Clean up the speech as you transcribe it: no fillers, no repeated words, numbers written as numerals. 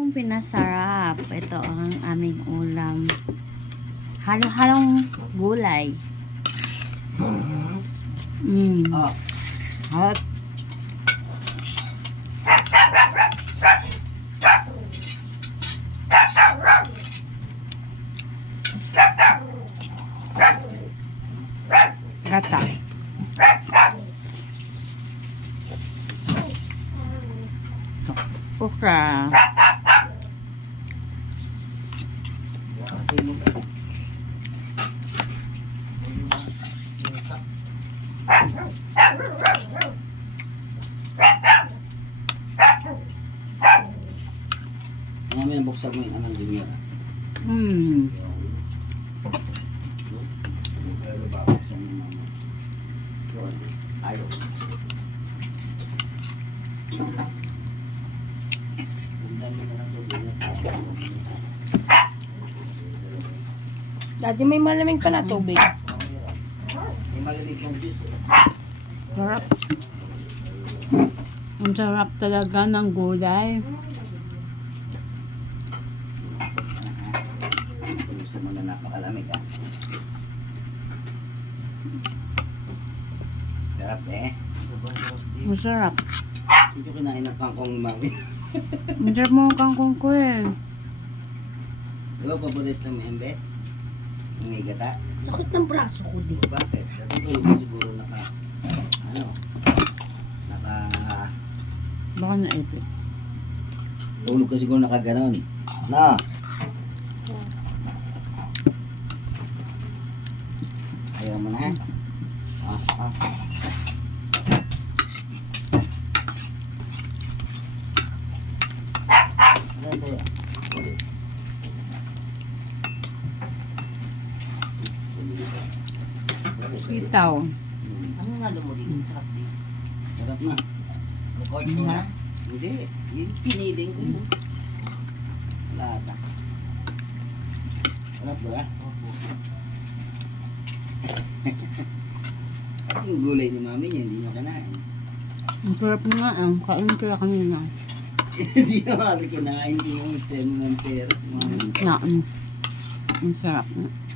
Kung pinasarap, ito ang aming ulam. Halo-halong gulay. Hot. Gata. Okra. Mamaya buksan mo yung anong linya. Ayaw. Dati may malamig pa na tubig. May malamig ng juice. Sarap. Ang sarap talaga ng gulay. Gusto mo na napakalamig ah. Sarap eh. Masarap. Ito kinain ng kangkong mami. Ang sarap mo ang kangkong ko eh. Di ba paborito mo embe? Yung igata? Sakit ng braso ko din. Bakit? Natutulog ka siguro Baka naipit. tulog ka siguro nakaganon. Na. Ayaw mo na. Ah. Ano sa'yo? Sitaw. Ano nga lumulin? Sarap din. Sarap na. Record mo na. Hindi. Yung piniling ko yun. Wala ata. Sarap ba? Yung gulay ni mami niya, hindi niyo kinain. Ang sarap nga eh. Kain kaya kanina. Hindi niyo kinain, hindi niyo send ng pera. Mami. Ang sarap nga.